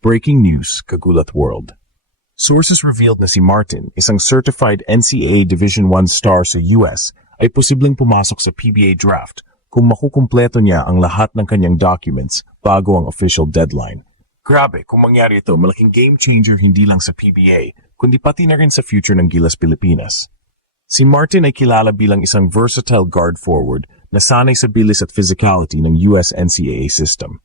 Breaking news, Kagulat World. Sources revealed na si Martin, isang certified NCAA Division I star sa US, ay posibleng pumasok sa PBA draft kung makukumpleto niya ang lahat ng kanyang documents bago ang official deadline. Grabe, kung mangyari ito, malaking game changer hindi lang sa PBA, kundi pati na rin sa future ng Gilas Pilipinas. Si Martin ay kilala bilang isang versatile guard forward na sanay sa bilis at physicality ng US NCAA system.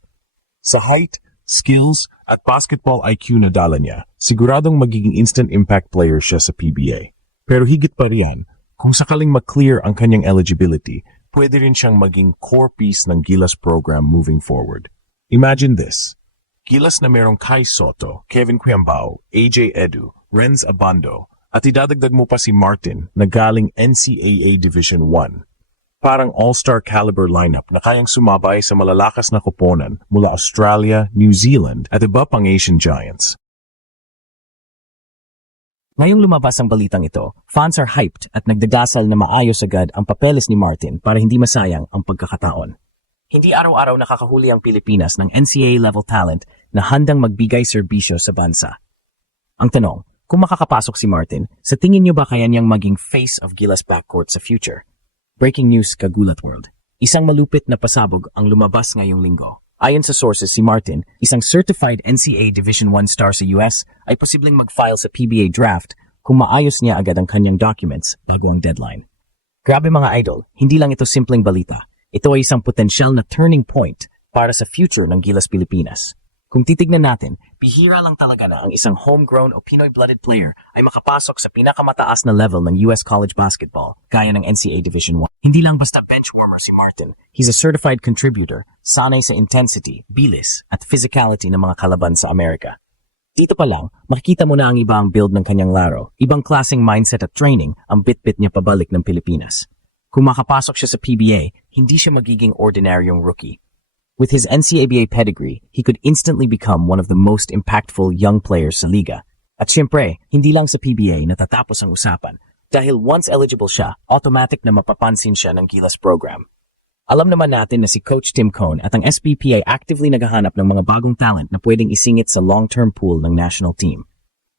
Sa height, skills, at basketball IQ na dala niya, siguradong magiging instant impact player siya sa PBA. Pero higit pa riyan, kung sakaling ma-clear ang kanyang eligibility, pwede rin siyang maging core piece ng Gilas program moving forward. Imagine this. Gilas na merong Kai Soto, Kevin Quiambao, AJ Edu, Renz Abando, at idadagdag mo pa si Martin na galing NCAA Division I. Parang all-star caliber lineup na kayang sumabay sa malalakas na koponan mula Australia, New Zealand at iba pang Asian giants. Ngayong lumabas ang balitang ito, fans are hyped at nagdadasal na maayos agad ang papeles ni Martin para hindi masayang ang pagkakataon. Hindi araw-araw nakakahuli ang Pilipinas ng NCAA-level talent na handang magbigay serbisyo sa bansa. Ang tanong, kung makakapasok si Martin, sa tingin niyo ba kaya niyang maging face of Gilas backcourt sa future? Breaking news, Kagulat World. Isang malupit na pasabog ang lumabas ngayong linggo. Ayon sa sources, si Martin, isang certified NCAA Division I star sa US, ay posibleng mag-file sa PBA draft kung maayos niya agad ang kanyang documents bago ang deadline. Grabe mga idol, hindi lang ito simpleng balita. Ito ay isang potensyal na turning point para sa future ng Gilas Pilipinas. Kung titignan natin, bihira lang talaga na ang isang homegrown o Pinoy-blooded player ay makapasok sa pinakamataas na level ng US college basketball, gaya ng NCAA Division I. Hindi lang basta benchwarmer si Martin. He's a certified contributor, sanay sa intensity, bilis, at physicality ng mga kalaban sa Amerika. Dito pa lang, makikita mo na ang iba ang build ng kanyang laro. Ibang klaseng mindset at training ang bit-bit niya pabalik ng Pilipinas. Kung makapasok siya sa PBA, hindi siya magiging ordinaryong rookie. With his NCAA pedigree, he could instantly become one of the most impactful young players sa liga. At syempre, hindi lang sa PBA natatapos ang usapan. Dahil once eligible siya, automatic na mapapansin siya ng Gilas program. Alam naman natin na si Coach Tim Cone at ang SBP ay actively naghahanap ng mga bagong talent na pwedeng isingit sa long-term pool ng national team.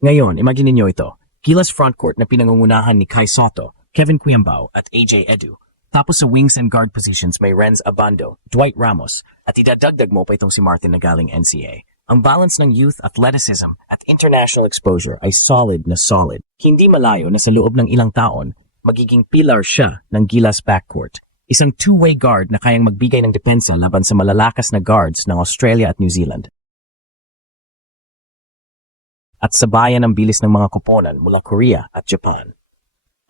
Ngayon, imagine niyo ito. Gilas frontcourt na pinangungunahan ni Kai Soto, Kevin Quiambao at AJ Edu. Tapos sa wings and guard positions may Renz Abando, Dwight Ramos, at idadagdag mo pa itong si Martin na galing NCAA. Ang balance ng youth, athleticism, at international exposure ay solid na solid. Hindi malayo na sa loob ng ilang taon, magiging pillar siya ng Gilas backcourt. Isang two-way guard na kayang magbigay ng depensa laban sa malalakas na guards ng Australia at New Zealand. At sabayan ang bilis ng mga koponan mula Korea at Japan.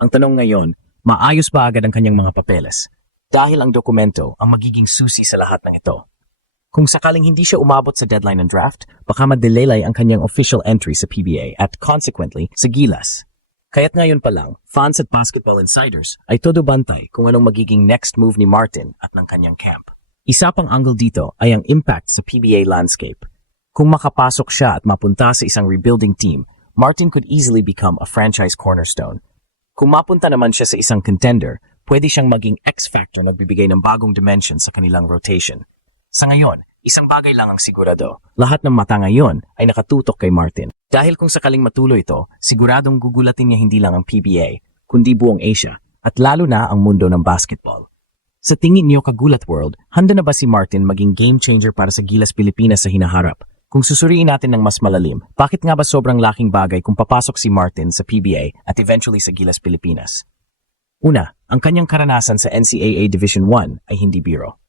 Ang tanong ngayon, maayos ba agad ang kanyang mga papeles? Dahil ang dokumento ang magiging susi sa lahat ng ito. Kung sakaling hindi siya umabot sa deadline ng draft, baka madelay ang kanyang official entry sa PBA at consequently sa Gilas. Kaya't ngayon pa lang, fans at basketball insiders ay todo bantay kung anong magiging next move ni Martin at ng kanyang camp. Isa pang angle dito ay ang impact sa PBA landscape. Kung makapasok siya at mapunta sa isang rebuilding team, Martin could easily become a franchise cornerstone. Kung mapunta naman siya sa isang contender, pwede siyang maging X-factor na magbibigay ng bagong dimension sa kanilang rotation. Sa ngayon, isang bagay lang ang sigurado. Lahat ng mata ngayon ay nakatutok kay Martin. Dahil kung sakaling matuloy ito, siguradong gugulatin niya hindi lang ang PBA, kundi buong Asia, at lalo na ang mundo ng basketball. Sa tingin niyo, Kagulat World, handa na ba si Martin maging game changer para sa Gilas Pilipinas sa hinaharap? Kung susuriin natin ng mas malalim, bakit nga ba sobrang laking bagay kung papasok si Martin sa PBA at eventually sa Gilas Pilipinas? Una, ang kanyang karanasan sa NCAA Division I ay hindi biro.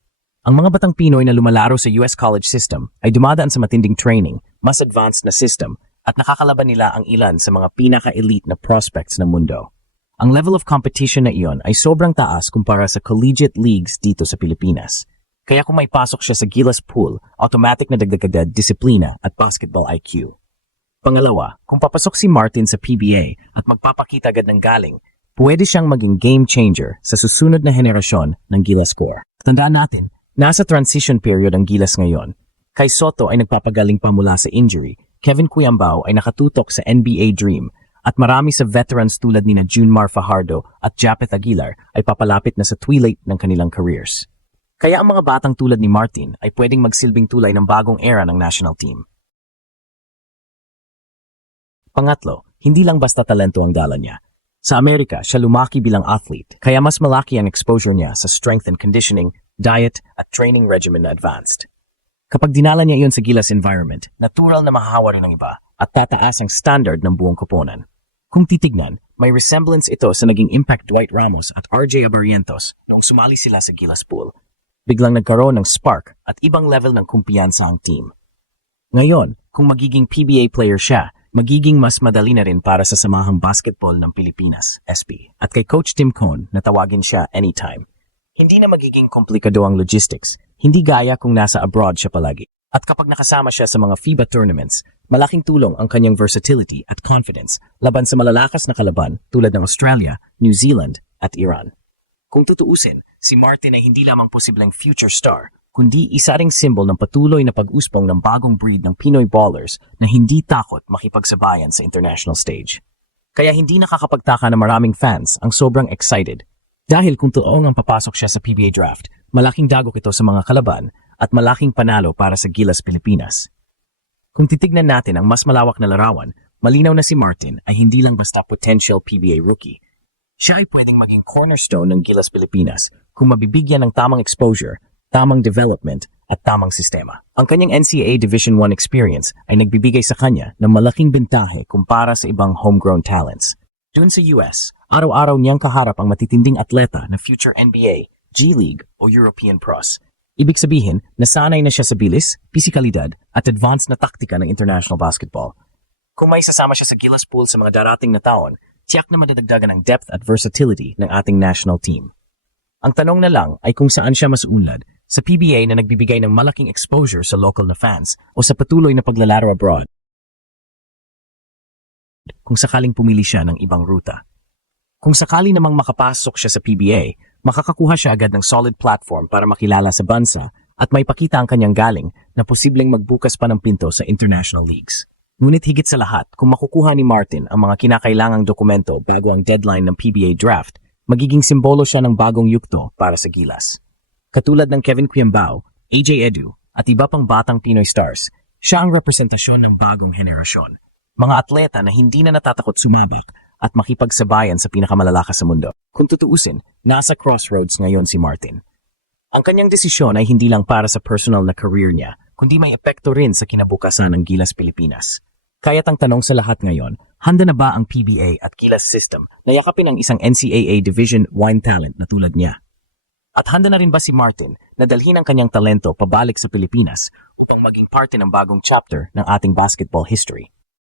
Ang mga batang Pinoy na lumalaro sa US college system ay dumadaan sa matinding training, mas advanced na system, at nakakalaban nila ang ilan sa mga pinaka-elite na prospects ng mundo. Ang level of competition na iyon ay sobrang taas kumpara sa collegiate leagues dito sa Pilipinas. Kaya kung may pasok siya sa Gilas pool, automatic na dagdag disiplina at basketball IQ. Pangalawa, kung papasok si Martin sa PBA at magpapakita agad ng galing, pwede siyang maging game changer sa susunod na henerasyon ng Gilas core. Tandaan natin, nasa transition period ang Gilas ngayon. Kai Soto ay nagpapagaling pa mula sa injury, Kevin Quiambao ay nakatutok sa NBA dream, at marami sa veterans tulad ni Junmar Fajardo at Japeth Aguilar ay papalapit na sa twilight ng kanilang careers. Kaya ang mga batang tulad ni Martin ay pwedeng magsilbing tulay ng bagong era ng national team. Pangatlo, hindi lang basta talento ang dala niya. Sa Amerika, siya lumaki bilang athlete, kaya mas malaki ang exposure niya sa strength and conditioning, diet, at training regimen na advanced. Kapag dinala niya iyon sa Gilas environment, natural na mahahawa rin ng iba at tataas ang standard ng buong koponan. Kung titignan, may resemblance ito sa naging impact Dwight Ramos at RJ Abarientos noong sumali sila sa Gilas pool. Biglang nagkaroon ng spark at ibang level ng kumpiyansa ang team. Ngayon, kung magiging PBA player siya, magiging mas madali na rin para sa Samahang Basketball ng Pilipinas, SP, at kay Coach Tim Cone na tawagin siya anytime. Hindi na magiging komplikado ang logistics, hindi gaya kung nasa abroad siya palagi. At kapag nakasama siya sa mga FIBA tournaments, malaking tulong ang kanyang versatility at confidence laban sa malalakas na kalaban tulad ng Australia, New Zealand at Iran. Kung tutuusin, si Martin ay hindi lamang posibleng future star, kundi isa ring simbol ng patuloy na pag-uspong ng bagong breed ng Pinoy ballers na hindi takot makipagsabayan sa international stage. Kaya hindi nakakapagtaka na maraming fans ang sobrang excited. Dahil kung toong ang papasok siya sa PBA draft, malaking dagok ito sa mga kalaban at malaking panalo para sa Gilas Pilipinas. Kung titignan natin ang mas malawak na larawan, malinaw na si Martin ay hindi lang basta potential PBA rookie. Siya ay pwedeng maging cornerstone ng Gilas Pilipinas kung mabibigyan ng tamang exposure, tamang development at tamang sistema. Ang kanyang NCAA Division I experience ay nagbibigay sa kanya ng malaking bentahe kumpara sa ibang homegrown talents. Doon sa US, araw-araw niyang kaharap ang matitinding atleta na future NBA, G League o European pros. Ibig sabihin, nasanay na siya sa bilis, pisikalidad at advanced na taktika ng international basketball. Kung may sasama siya sa Gilas pool sa mga darating na taon, tiyak na madadagdagan ang depth at versatility ng ating national team. Ang tanong na lang ay kung saan siya mas unlad, sa PBA na nagbibigay ng malaking exposure sa local na fans o sa patuloy na paglalaro abroad kung sakaling pumili siya ng ibang ruta. Kung sakali namang makapasok siya sa PBA, makakakuha siya agad ng solid platform para makilala sa bansa at may pakita ang kanyang galing na posibleng magbukas pa ng pinto sa international leagues. Ngunit higit sa lahat, kung makukuha ni Martin ang mga kinakailangang dokumento bago ang deadline ng PBA draft, magiging simbolo siya ng bagong yugto para sa Gilas. Katulad ng Kevin Quiambao, AJ Edu at iba pang batang Pinoy stars, siya ang representasyon ng bagong henerasyon. Mga atleta na hindi na natatakot sumabak at makipagsabayan sa pinakamalalakas sa mundo. Kung tutuusin, nasa crossroads ngayon si Martin. Ang kanyang desisyon ay hindi lang para sa personal na career niya, kundi may epekto rin sa kinabukasan ng Gilas Pilipinas. Kaya't ang tanong sa lahat ngayon, handa na ba ang PBA at Gilas system na yakapin ang isang NCAA Division I talent na tulad niya? At handa na rin ba si Martin na dalhin ang kanyang talento pabalik sa Pilipinas upang maging parte ng bagong chapter ng ating basketball history?